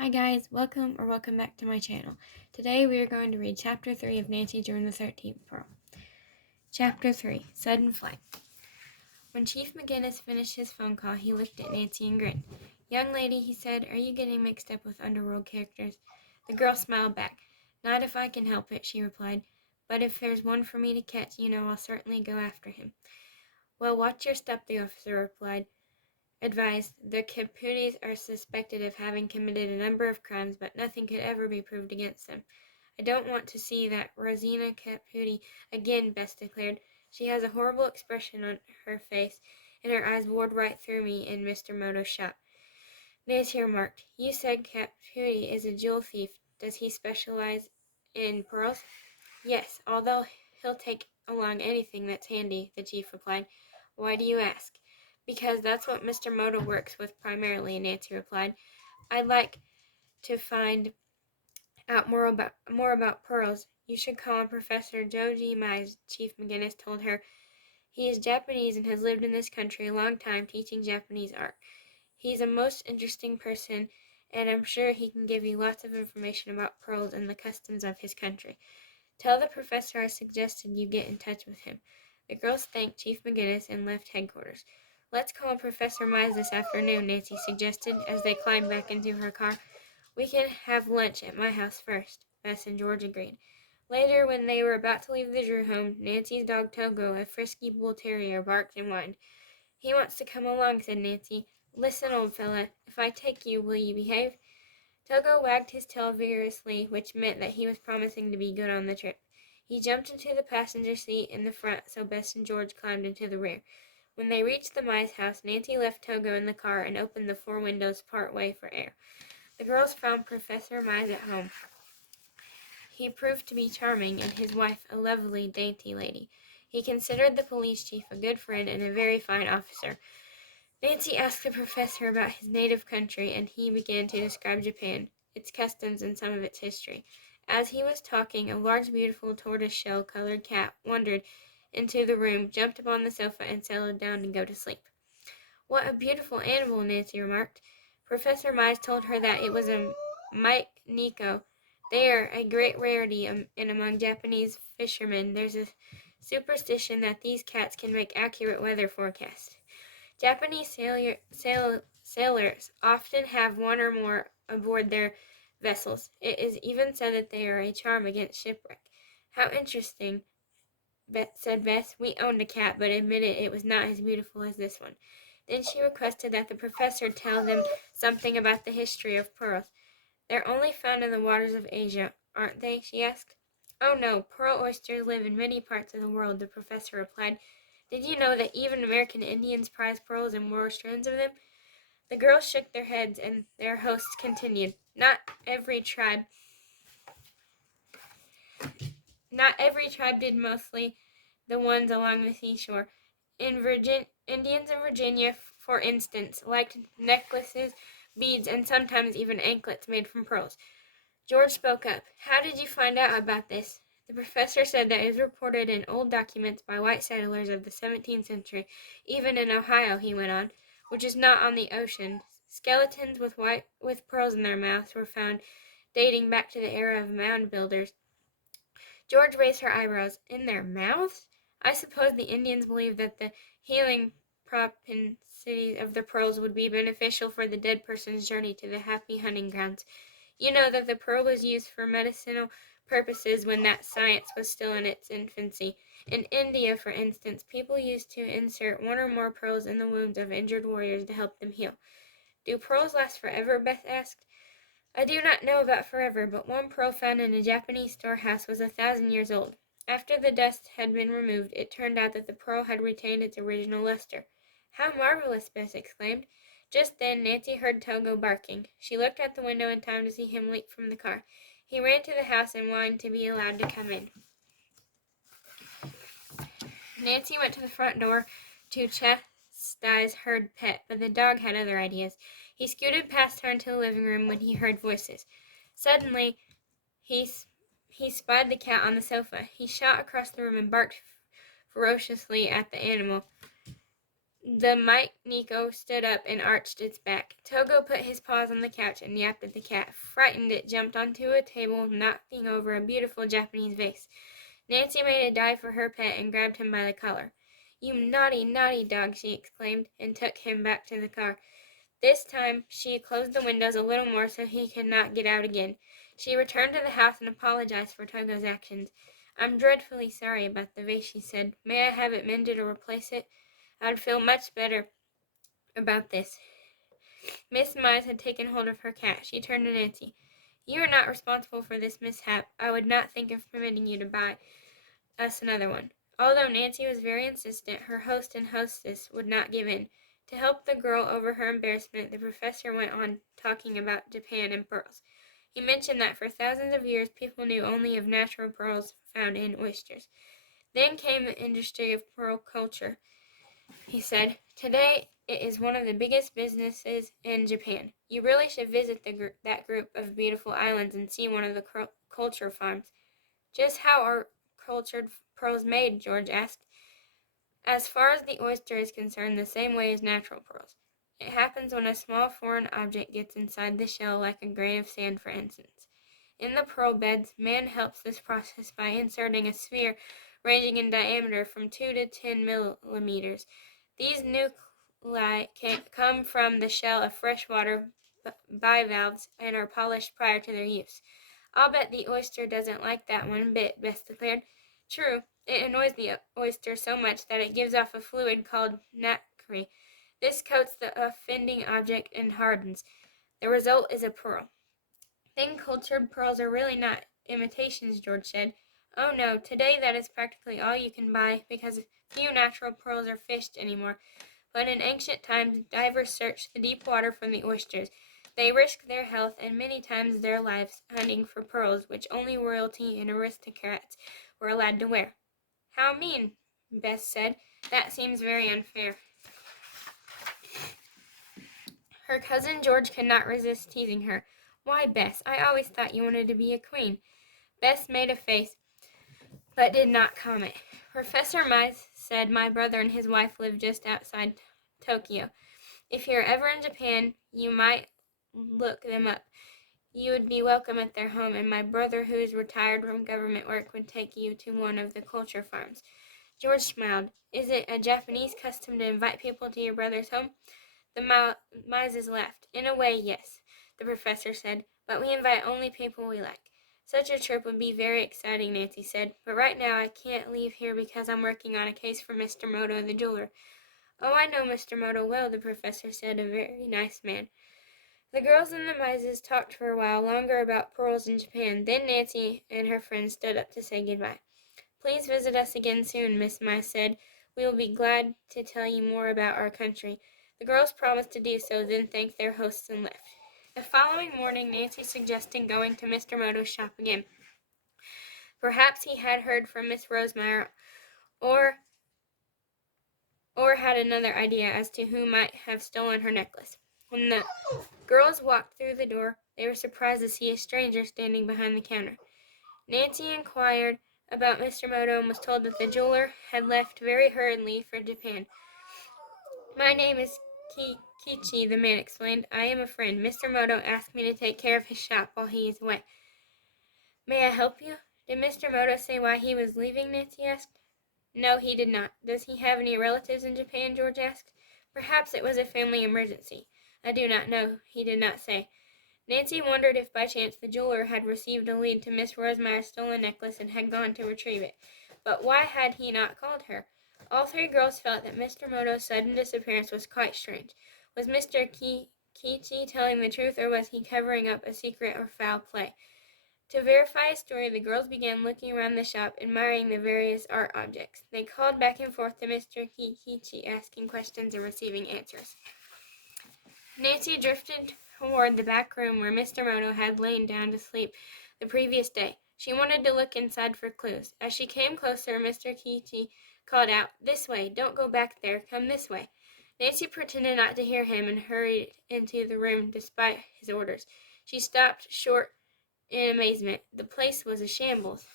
Hi guys, welcome back to my channel. Today we are going to read Chapter 3 of Nancy Drew and the 13th Pearl. Chapter 3, Sudden Flight. When Chief McGinnis finished his phone call, he looked at Nancy and grinned. "Young lady," he said, "are you getting mixed up with underworld characters?" The girl smiled back. "Not if I can help it," she replied. "But if there's one for me to catch, I'll certainly go after him." "Well, watch your step," the officer advised. "The Caputis are suspected of having committed a number of crimes, but nothing could ever be proved against them." "I don't want to see that Rosina Caputi again," Bess declared. "She has a horrible expression on her face, and her eyes bored right through me in Mr. Moto's shop." Nancy remarked, "You said Caputi is a jewel thief. Does he specialize in pearls?" "Yes, although he'll take along anything that's handy," the chief replied. "Why do you ask?" "Because that's what Mr. Moto works with primarily," Nancy replied. "I'd like to find out more about pearls. You should call on Professor Joji Mize," Chief McGinnis told her. "He is Japanese and has lived in this country a long time teaching Japanese art. He's a most interesting person, and I'm sure he can give you lots of information about pearls and the customs of his country. Tell the professor I suggested you get in touch with him." The girls thanked Chief McGinnis and left headquarters. "Let's call Professor Mize this afternoon," Nancy suggested as they climbed back into her car. "We can have lunch at my house first," Bess and George agreed. Later, when they were about to leave the Drew home, Nancy's dog Togo, a frisky bull terrier, barked and whined. "He wants to come along," said Nancy. "Listen, old fella, if I take you, will you behave?" Togo wagged his tail vigorously, which meant that he was promising to be good on the trip. He jumped into the passenger seat in the front, so Bess and George climbed into the rear. When they reached the Mize house, Nancy left Togo in the car and opened the 4 windows part way for air. The girls found Professor Mize at home. He proved to be charming, and his wife a lovely, dainty lady. He considered the police chief a good friend and a very fine officer. Nancy asked the professor about his native country, and he began to describe Japan, its customs, and some of its history. As he was talking, a large, beautiful tortoise-shell-colored cat wandered into the room, jumped upon the sofa, and settled down to go to sleep. "What a beautiful animal," Nancy remarked. Professor Mize told her that it was a Mike Nico. They are a great rarity, and among Japanese fishermen there's a superstition that these cats can make accurate weather forecasts. Japanese sailors often have one or more aboard their vessels. It is even said that they are a charm against shipwreck. "How interesting," said Bess. "We owned a cat, but admitted it was not as beautiful as this one." Then she requested that the professor tell them something about the history of pearls. "They're only found in the waters of Asia, aren't they?" she asked. "Oh no, pearl oysters live in many parts of the world," the professor replied. "Did you know that even American Indians prize pearls and wore strands of them?" The girls shook their heads, and their host continued. Not every tribe did, mostly the ones along the seashore. Indians in Virginia, for instance, liked necklaces, beads, and sometimes even anklets made from pearls." George spoke up. "How did you find out about this?" The professor said that it was reported in old documents by white settlers of the 17th century. "Even in Ohio," he went on, "which is not on the ocean, skeletons with pearls in their mouths were found dating back to the era of mound builders." George raised her eyebrows. "In their mouths? I suppose the Indians believed that the healing propensities of the pearls would be beneficial for the dead person's journey to the happy hunting grounds. You know that the pearl was used for medicinal purposes when that science was still in its infancy. In India, for instance, people used to insert one or more pearls in the wounds of injured warriors to help them heal." "Do pearls last forever?" Beth asked. "I do not know about forever, but one pearl found in a Japanese storehouse was 1,000 years old. After the dust had been removed, it turned out that the pearl had retained its original luster." "How marvelous!" Bess exclaimed. Just then Nancy heard Togo barking. She looked out the window in time to see him leap from the car. He ran to the house and whined to be allowed to come in. Nancy went to the front door to chastise her pet, but the dog had other ideas. He scooted past her into the living room when he heard voices. Suddenly, he spied the cat on the sofa. He shot across the room and barked ferociously at the animal. The Mike Nico stood up and arched its back. Togo put his paws on the couch and yapped at the cat. Frightened, it jumped onto a table, knocking over a beautiful Japanese vase. Nancy made a dive for her pet and grabbed him by the collar. "You naughty, naughty dog," she exclaimed, and took him back to the car. This time she closed the windows a little more so he could not get out again. She returned to the house and apologized for Togo's actions. "I'm dreadfully sorry about the vase," she said. "May I have it mended or replace it? I'd feel much better about this." Miss Mize had taken hold of her cat. She turned to Nancy. "You are not responsible for this mishap. I would not think of permitting you to buy us another one." Although Nancy was very insistent, her host and hostess would not give in. To help the girl over her embarrassment, the professor went on talking about Japan and pearls. He mentioned that for thousands of years people knew only of natural pearls found in oysters. Then came the industry of pearl culture, he said. "Today it is one of the biggest businesses in Japan. You really should visit that group of beautiful islands and see one of the culture farms." "Just how are cultured pearls made?" George asked. "As far as the oyster is concerned, the same way as natural pearls. It happens when a small foreign object gets inside the shell, like a grain of sand, for instance. In the pearl beds, man helps this process by inserting a sphere ranging in diameter from 2 to 10 millimeters. These nuclei come from the shell of freshwater bivalves and are polished prior to their use." "I'll bet the oyster doesn't like that one bit," Bess declared. "True. It annoys the oyster so much that it gives off a fluid called nacre. This coats the offending object and hardens. The result is a pearl." "Then cultured pearls are really not imitations," George said. "Oh no, today that is practically all you can buy because few natural pearls are fished anymore. But in ancient times, divers searched the deep water for the oysters. They risked their health and many times their lives hunting for pearls which only royalty and aristocrats were allowed to wear." "How mean," Bess said. "That seems very unfair." Her cousin George could not resist teasing her. "Why, Bess, I always thought you wanted to be a queen." Bess made a face, but did not comment. "Professor Mize said my brother and his wife live just outside Tokyo. If you're ever in Japan, you might look them up. You would be welcome at their home, and my brother, who is retired from government work, would take you to one of the culture farms." George smiled. "Is it a Japanese custom to invite people to your brother's home?" The Mizes laughed. "In a way, yes," the professor said, "but we invite only people we like." "Such a trip would be very exciting," Nancy said, "but right now I can't leave here because I'm working on a case for Mr. Moto, the jeweler." "Oh, I know Mr. Moto well," the professor said, "a very nice man." The girls and the Mizes talked for a while longer about pearls in Japan. Then Nancy and her friends stood up to say goodbye. "Please visit us again soon," Miss Mize said. "We will be glad to tell you more about our country." The girls promised to do so, then thanked their hosts and left. The following morning Nancy suggested going to Mr. Moto's shop again. Perhaps he had heard from Miss Rosemeyer or had another idea as to who might have stolen her necklace. When the girls walked through the door, they were surprised to see a stranger standing behind the counter. Nancy inquired about Mr. Moto and was told that the jeweler had left very hurriedly for Japan. "My name is Kichi," the man explained. "I am a friend. Mr. Moto asked me to take care of his shop while he is away." "May I help you?" "Did Mr. Moto say why he was leaving?" Nancy asked. "No, he did not." "Does he have any relatives in Japan?" George asked. "Perhaps it was a family emergency. I do not know. He did not say." Nancy wondered if by chance the jeweler had received a lead to Miss Rosemeyer's stolen necklace and had gone to retrieve it. But why had he not called her? All three girls felt that Mr. Moto's sudden disappearance was quite strange. Was Mr. Kichi telling the truth, or was he covering up a secret or foul play? To verify his story, the girls began looking around the shop, admiring the various art objects. They called back and forth to Mr. Kichi, asking questions and receiving answers. Nancy drifted toward the back room where Mr. Moto had lain down to sleep the previous day. She wanted to look inside for clues. As she came closer, Mr. Kichi called out, "This way! Don't go back there! Come this way!" Nancy pretended not to hear him and hurried into the room despite his orders. She stopped short in amazement. The place was a shambles.